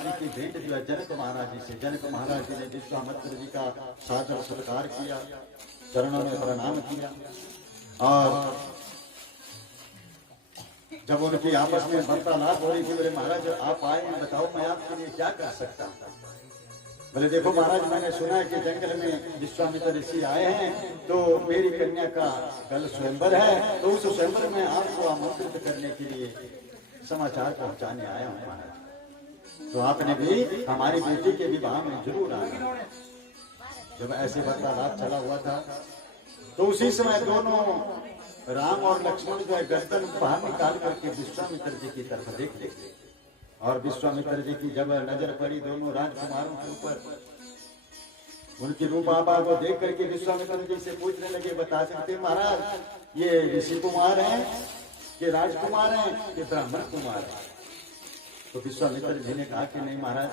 महाराज जी की भेंट जो है जनक महाराज जी से। जनक महाराज जी ने विश्वामित्र जी का सादर सत्कार किया, चरणों में प्रणाम किया, और जब उनकी आपस में वार्तालाप हो रही थी, बोले महाराज आप आए हैं, बताओ मैं आपके लिए क्या कर सकता हूँ। बोले देखो महाराज, मैंने सुना है कि जंगल में विश्वामित्र ऋषि आए हैं, तो मेरी कन्या का कल स्वयंवर है, तो उस स्वयंवर में आपको आमंत्रित करने के लिए समाचार पहुंचाने आया हूँ महाराज। तो आपने भी हमारी बेटी के विवाह में जरूर आना। जब ऐसे वार्तालाप चला हुआ था, तो उसी समय दोनों राम और लक्ष्मण जो है गर्दन बाहर निकाल करके विश्वामित्र जी की तरफ देख लेते, और विश्वामित्र जी की जब नजर पड़ी दोनों राजकुमारों के ऊपर, उनकी रूपाभा को देख करके विश्वामित्र जी से पूछने लगे, बता सकते महाराज ये ऋषि कुमार हैं कि राजकुमार हैं कि ब्राह्मण कुमार हैं? तो विश्वामित्र जी ने कहा कि नहीं महाराज,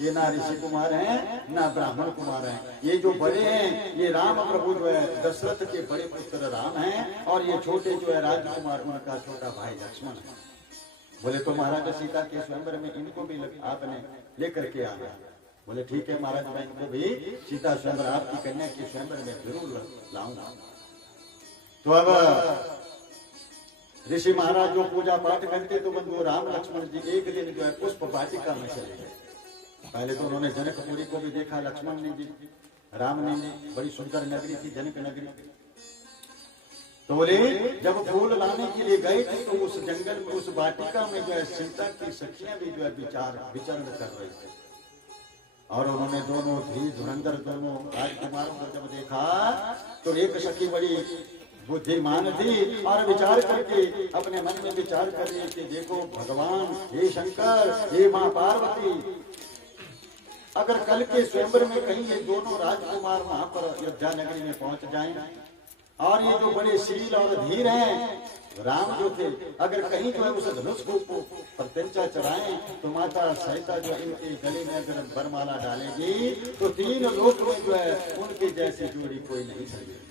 ये ना ऋषि कुमार हैं ना ब्राह्मण कुमार हैं, ये जो बड़े हैं ये राम प्रभु जो है दशरथ के बड़े पुत्र राम हैं, और ये छोटे जो है राजकुमार उनका छोटा भाई लक्ष्मण है। बोले तो महाराज सीता के स्वयंवर में इनको भी आपने लेकर के आना। बोले ठीक है महाराज, मैं इनको भी सीता स्वयंवर आपकी कन्या के स्वयंवर में जरूर लाऊंगा। तो अब ऋषि महाराज जो पूजा पाठ करते, तो बंधु राम लक्ष्मण जी एक दिन जो है पुष्प वाटिका में चले गए। पहले तो उन्होंने जनकपुरी को भी देखा, लक्ष्मण ने जी, राम ने जी, बड़ी सुंदर नगरी थी जनक नगरी। तो बोले जब फूल लाने के लिए गए थे, तो उस जंगल में उस वाटिका में जो है सीता की सखियां भी जो है विचरण कर रही थी, और उन्होंने दोनों धीर धुरंधर दोनों राजकुमारों को जब देखा, तो एक सखी बड़ी बुद्धिमान थी और विचार करके अपने मन में विचार कर रही कि देखो भगवान, हे शंकर, हे माँ पार्वती, अगर कल के स्वयंवर में कहीं ये दोनों राजकुमार वहां पर अयोध्या नगरी में पहुंच जाएं, और ये जो बड़े शील और धीर हैं राम जो थे, अगर कहीं जो है उस धनुष को प्रत्यंचा चढ़ाएं, तो माता सीता जो इनके गले में अगर बरमाला डालेगी, तो तीन लोक में जो है उनके जैसी जोड़ी कोई नहीं सकेगी।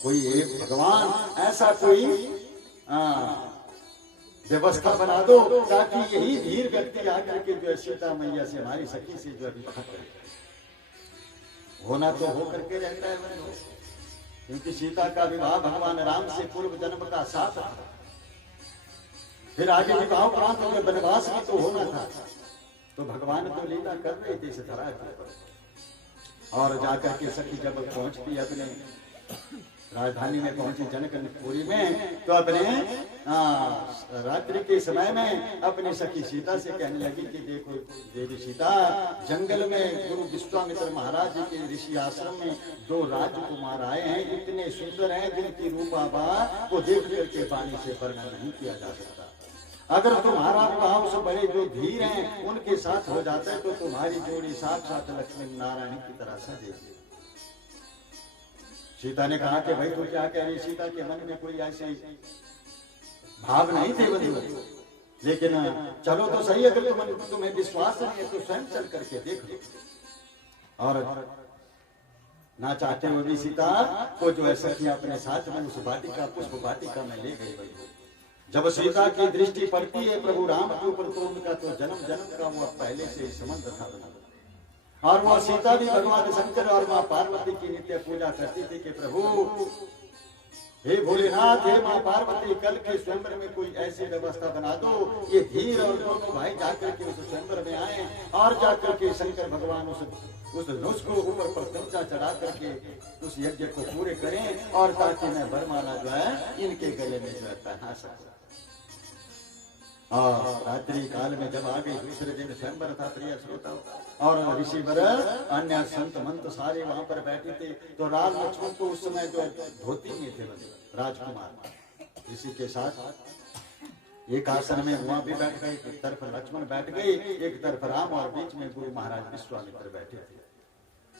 कोई एक भगवान ऐसा कोई व्यवस्था बना दो, ताकि यही धीर व्यक्ति आकर के जो है सीता मैया से, हमारी सखी से जो है विवाह करे। होना तो हो करके रहता है, क्योंकि सीता का विवाह भगवान राम से पूर्व जन्म का साथ था। फिर आगे विवाह प्रांत में वनवास भी तो होना था, तो भगवान तो लीला कर रहे थे इस धरा के ऊपर। और जाकर के सखी जब पहुंचती अपने राजधानी में पहुंची जनकपुरी में, तो अपने रात्रि के समय में अपनी सखी सीता से कहने लगी कि देखो देवी सीता, जंगल में गुरु विश्वामित्र महाराज जी के ऋषि आश्रम में दो राजकुमार आए हैं, इतने सुंदर हैं जिनकी रूपाभा को देख करके वाणी से वर्णन नहीं किया जा सकता। अगर तुम्हारा विवाह उस बड़े जो धीर हैं उनके साथ हो जाता है, तो तुम्हारी जोड़ी साक्षात लक्ष्मी नारायण की तरह सजेगी। सीता ने कहा कि भाई तू क्या कह रही? सीता के मन में कोई ऐसे भाव नहीं थे बंधु, लेकिन चलो तो सही, अगर तुम्हें विश्वास नहीं है तो स्वयं चल करके देख लो। और ना चाहते हुए भी सीता को जो है सखियां अपने साथ में उस वाटिका, पुष्प वाटिका में ले गई। जब सीता की दृष्टि पड़ती है प्रभु राम के ऊपर, तो उनका तो जन्म जन्म का वो पहले से ही संबंध था, और वह सीता भी भगवान शंकर और माँ पार्वती की नित्य पूजा करती थी कि प्रभु हे भोलेनाथ, हे माँ पार्वती, कल के स्वयंवर में कोई ऐसी व्यवस्था बना दो, ये धीर और दोनों भाई जाकर के उस स्वयंवर में आए, और जाकर के शंकर भगवान उस धनुष को ऊपर प्रत्यंचा चढ़ा करके उस यज्ञ को पूरे करें, और ताकि मैं वरमाला जो है इनके गले में जो है पहना सकूं। और रात्रि काल में जब आ गई, दूसरे दिन स्वयंवर था प्रिय श्रोता, और ऋषिवर अन्य संत मंत सारे वहां पर बैठे थे। तो राम लक्ष्मण तो उस समय जो धोती में थे राजकुमार, ऋषि के साथ एक आसन में वहां भी बैठ गए, एक तरफ लक्ष्मण बैठ गए, एक तरफ राम, और बीच में गुरु महाराज विश्वामित्र बैठे थे।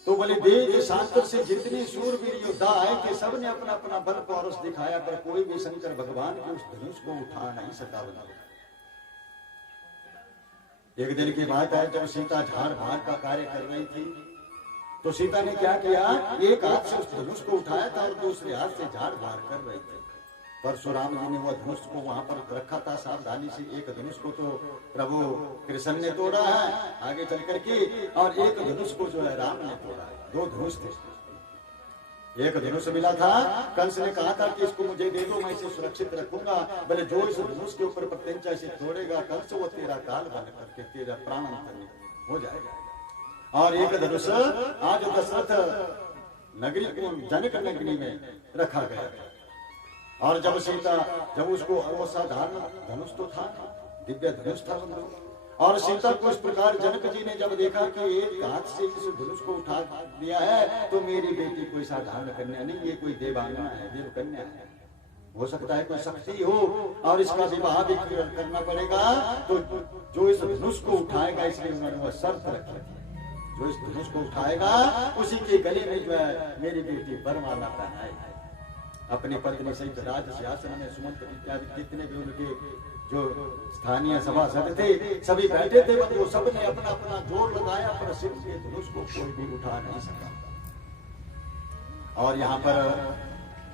तो बोले देव शास्त्र से जितने सूरवीर योद्धा आए थे, सबने अपना अपना बल पौरुष दिखाया, पर कोई भी शंकर भगवान के उस धनुष को उठा नहीं सका। एक दिन की बात है, जब सीता झाड़ भाग का कार्य कर रही थी, तो सीता ने क्या किया, एक हाथ से उस धनुष को उठाया था और दूसरे हाथ से झाड़ भाग कर रही थी। परशुराम जी ने वो धनुष को वहां पर रखा था सावधानी से। एक धनुष को तो प्रभु कृष्ण ने तोड़ा है आगे चल करके, और एक धनुष को जो है राम ने तोड़ा है। दो धनुष थे। एक धनुष मिला था, कंस ने कहा था कि इसको मुझे दे दो, मैं इसे सुरक्षित रखूंगा। बोले जो इस धनुष के ऊपर प्रत्यंचा से तोड़ेगा कंस, वो तेरा काल बन करके तेरा प्राण अंतर हो जाएगा। और एक धनुष आज दशरथ नगरी को जनक नगरी में रखा गया। और जब उसको वो साधारण धनुष तो था, दिव्य धनुष था। और सीता को इस प्रकार जनक जी ने जब देखा कि एक हाथ से इस धनुष को उठा दिया है, तो मेरी बेटी कोई साधारण कन्या नहीं, ये कोई देवांगना है, देव कन्या है, हो सकता है कोई शक्ति हो, और इसका विवाह भी करना पड़ेगा। तो जो इस धनुष को उठाएगा, इसलिए उन्होंने वह शर्त रखी, जो इस धनुष को उठाएगा उसी के गले में जो है मेरी बेटी वरमाला पहनाएगी। अपनी पत्नी सहित राज सिंहासन में सुमंत इत्यादि जितने भी उनके जो स्थानीय सभासद थे सभी बैठे थे, वो सब ने अपना अपना जोर लगाया, पर सिर के धनुष को कोई भी उठा नहीं सका। और यहाँ पर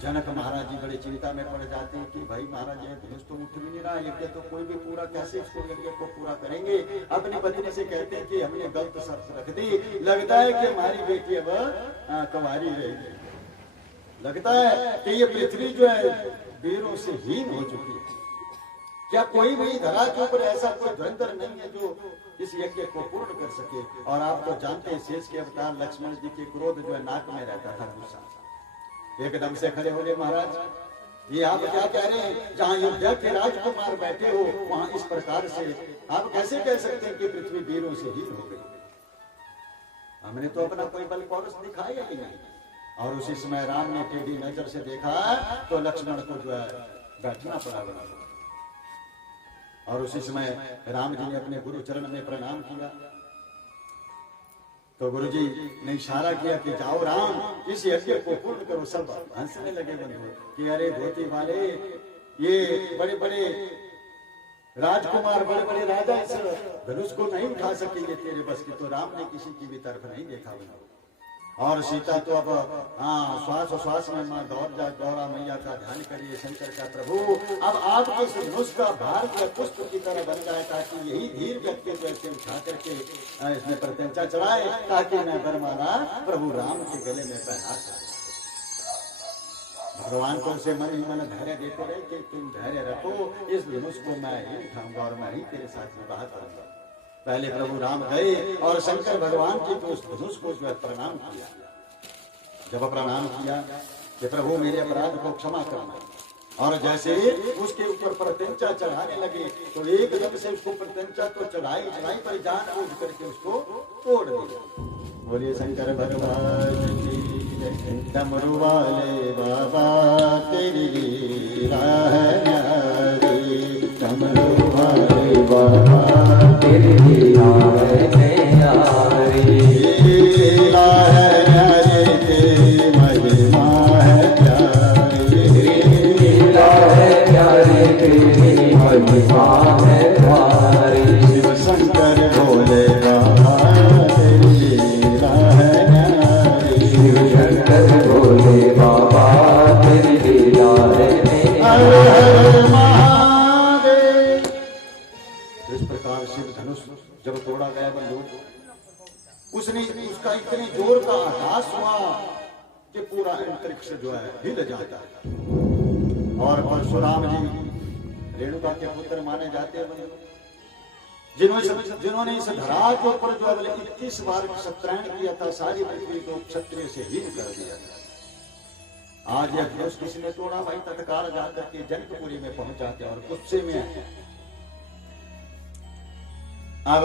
जनक महाराज जी बड़ी चिंता में पड़ जाते हैं कि भाई महाराज ये धनुष तो उठ भी नहीं रहा, यज्ञ तो कोई भी पूरा कैसे इसको यज्ञ को पूरा करेंगे। अपनी पत्नी से कहते हैं कि हमने गलत शर्त रख दी, लगता है कि हमारी बेटी अब कुंवारी रहेगी, लगता है कि ये पृथ्वी जो है वीरों से हीन हो चुकी है। क्या कोई भी धरा के ऊपर ऐसा कोई धुरंधर नहीं है जो इस यज्ञ को पूर्ण कर सके। और आप तो जानते हैं शेष के अवतार लक्ष्मण जी के क्रोध जो है नाक में रहता था गुस्सा। एकदम से खड़े बोले महाराज ये आप क्या कह रहे हैं, जहाँ अयोध्या के राजकुमार बैठे हो वहां इस प्रकार से आप कैसे कह सकते हैं कि पृथ्वी वीरों से हीन हो गई। हमने तो अपना कोई बल पौरुष दिखाया ही नहीं। और उसी समय राम ने टेढ़ी नजर से देखा तो लक्ष्मण को जो है बैठना पड़ा बना। और उसी समय राम जी ने अपने गुरु चरण में प्रणाम किया, तो गुरु जी ने इशारा किया कि जाओ राम इस यज्ञ को पूर्ण करो। सब हंसने लगे बंधु कि अरे धोती वाले, ये बड़े बड़े राजकुमार, बड़े बड़े राजा इस धनुष को नहीं उठा सके, ये तेरे बस की। तो राम ने किसी की भी तरफ नहीं देखा बंधु। और सीता तो अब श्वास में माँ गौरा मैया का ध्यान करिए, शंकर का प्रभु अब आपके इस धनुष का भार या पुष्प की तरह बन जाए, ताकि यही धीर व्यक्ति को ऐसे उठा करके इसमें प्रत्यंचा चढ़ाए, ताकि मैं वरमाला प्रभु राम के गले में पहना सकूं। भगवान को उसे मन ही मन धैर्य देते रहे कि तुम धैर्य रखो, इस धनुष को मैं ही उठाऊंगा और मैं ही तेरे साथ विवाह करूंगा। पहले प्रभु राम गए और शंकर भगवान की तो उस धनुष को जो है प्रणाम किया। जब प्रणाम किया कि प्रभु मेरे अपराध को क्षमा करना, और जैसे उसके ऊपर प्रत्यंचा चढ़ाने लगे तो एकदम से उसको प्रत्यंचा तो चढ़ाई पर जान बूझ करके उसको तोड़ दिया। बोलिए शंकर भगवान की डमरू वाले बाबा तेरी लीला है न्यारी, डमरू वाले बाबा तेरी लीला है न्यारी, लीला है न्यारी तेरी महिमा है प्यारी, लीला है प्यारी तेरी महिमा है प्यारी। शिव शंकर भोले बाबा तेरी लीला है न्यारी, शिव शंकर भोले बाबा तेरी लीला है न्यारी। महादेव। इस प्रकार शिव धनुष जब तोड़ा गया बंधु, उसका इतने जोर का आकाश हुआ कि पूरा अंतरिक्ष जो है हिल जाता है। और परशुराम जी रेणुका के पुत्र माने जाते हैं बंधु, जिन्होंने इस धरा के ऊपर जो है 21 बार सत्यायन किया था, सारी पृथ्वी को क्षत्रिय से हीन कर दिया था। आज यह धनुष किसने तोड़ा भाई, तत्काल जाकर के जनकपुरी में पहुंच जाते और गुस्से में अब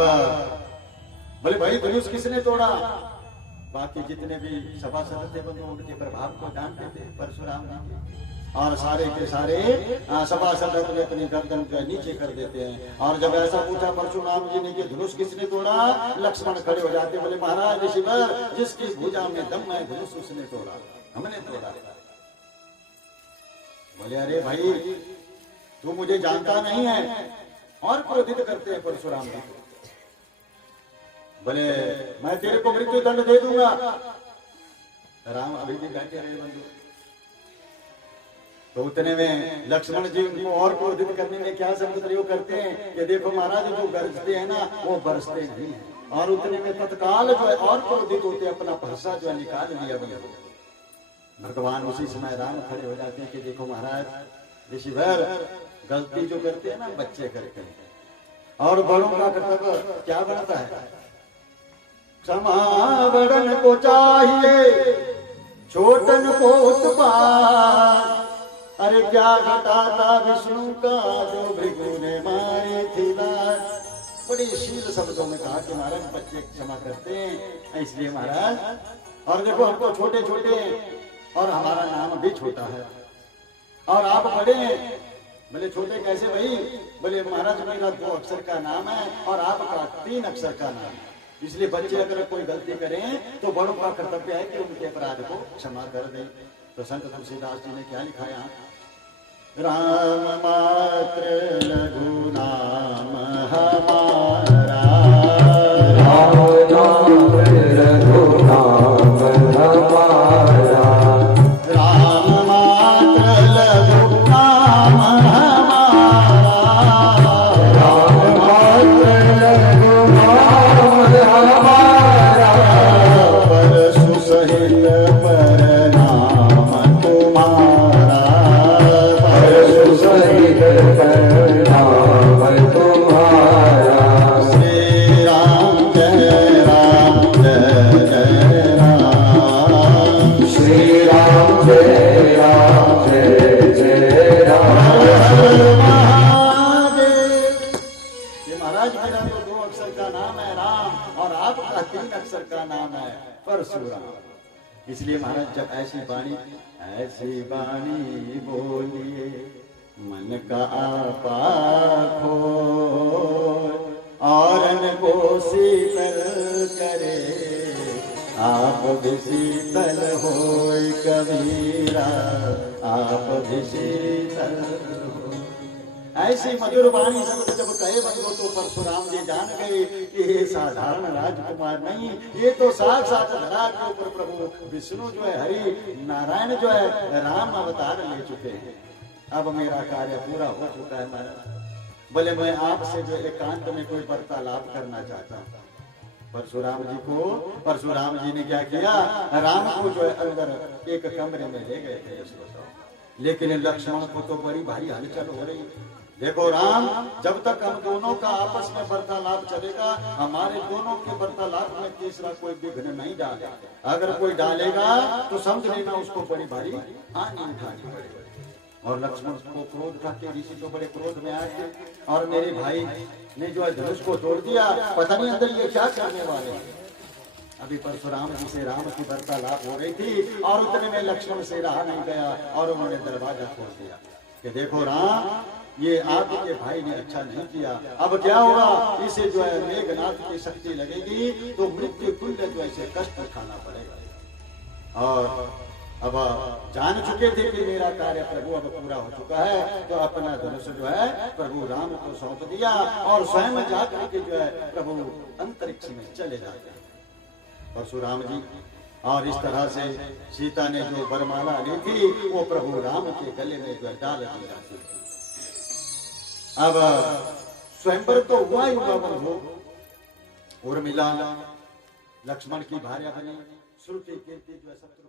बोले भाई धनुष किसने तोड़ा। बाकी जितने भी सभासद थे बंधु उनके प्रभाव को जानते थे परशुराम जी, और सारे के सारे सभासद अपने अपनी गर्दन के नीचे कर देते हैं। और जब ऐसा पूछा परशुराम जी ने कि धनुष किसने तोड़ा, लक्ष्मण खड़े हो जाते, बोले महाराज ऋषिवर जिसकी भुजा में दम है धनुष उसने तोड़ा, हमने तोड़ा। बोले अरे भाई तू मुझे जानता नहीं है, और क्रोधित करते हैं परशुराम जी। बोले मैं तेरे को मृत्यु दंड दे दूंगा। राम अभी भी बैठे रहे बंधु। तो उतने में लक्ष्मण जी उनको और क्रोधित करने में क्या शब्द प्रयोग करते हैं कि देखो महाराज जो गरजते हैं ना वो बरसते नहीं है। और उतने में तत्काल जो है और क्रोधित होते अपना फरसा जो है निकाल लिया भगवान। उसी समय राम खड़े हो जाते हैं कि देखो महाराज ऋषिवर गलती जो करते हैं ना बच्चे करते हैं और बड़ों का कर्तव्य क्या बनता है? क्षमा बड़न को चाहिए छोटन को उत्पाद। अरे क्या घटाता विष्णु का जो भृगु ने मारी थी लाज। बड़ी शील शब्दों में कहा कि महाराज बच्चे क्षमा करते हैं इसलिए महाराज। और देखो हम तो छोटे छोटे और हमारा नाम भी छोटा है और आप बड़े हैं। बोले छोटे कैसे भाई? बोले महाराज मेरा 2 अक्षर का नाम है और आपका 3 अक्षर का नाम है। इसलिए बच्चे अगर कोई गलती करें तो बड़ों का कर्तव्य है कि उनके अपराध को क्षमा कर दें। तो संत तुलसीदास जी ने क्या लिखा है? राम मात्र लघु नाम हमारा, राम मात्र लघु नाम हमारा, राम मात्र लघु नाम हमारा, राम मात्र लघु नाम हमारा, परशु सहित पर नाम तुम्हारा, परशु सहित पर नाम तुम्हारा। श्री राम जय राम जय जय राम, श्री राम जय राम जय जय राम। ये महाराज मेरा तो 2 अक्षर का नाम है राम और आपका 3 अक्षर का नाम है परशुराम। इसलिए महाराज जब ऐसी वाणी बोलिए मन का आपा खोल और अन्न को शीतल करे, आप भी शीतल होय कबीरा, आप भी शीतल हो। ऐसी मधुर वाणी शब्द जब कहे बंदो तो परशुराम जी जान गए कि ये साधारण राजकुमार नहीं, ये तो साक्षात धरा के ऊपर प्रभु विष्णु जो है हरि नारायण जो है राम अवतार ले चुके हैं। अब मेरा कार्य पूरा हो चुका है महाराज। बोले मैं आपसे जो एकांत में कोई वार्तालाप करना चाहता हूँ। परशुराम जी ने क्या किया? राम को जो है अंदर एक कमरे में ले गए थे। लेकिन लक्ष्मण को तो बड़ी भारी हलचल हो रही। देखो राम, जब तक हम दोनों का आपस में वार्तालाप चलेगा, हमारे दोनों के वार्तालाप में तीसरा कोई विघ्न नहीं डालेगा। अगर कोई डालेगा तो समझ लेना उसको बड़ी भारी हानि उठानी पड़ेगी। और लक्ष्मण को क्रोध था कि ऋषि तो बड़े क्रोध में आए थे और मेरे भाई ने जो है धनुष को तोड़ दिया, पता नहीं अंदर ये क्या करने वाले हैं। अभी परशुराम जी से राम की वार्तालाप हो रही थी और उतने में लक्ष्मण से रहा नहीं गया और उन्होंने दरवाजा खोल दिया कि देखो राम, ये आपके भाई ने अच्छा नहीं किया। अब क्या होगा? इसे जो है मेघनाथ की शक्ति लगेगी तो मृत्यु तुल्य जो ऐसे कष्ट उठाना पड़ेगा। और अब जान चुके थे कि मेरा कार्य प्रभु अब पूरा हो चुका है, तो अपना धनुष जो है प्रभु राम को सौंप दिया और स्वयं जाकर के जो है प्रभु अंतरिक्ष में चले जाते हैं परशुराम जी। और इस तरह से सीता ने जो वरमाला ली थी वो प्रभु राम के गले में जो है डाल दी जाती थी। अब स्वयंवर तो हुआ ही हुआ बंधु। उर्मिला लक्ष्मण की भार्या बनी, श्रुति कीर्ति जो है शत्रु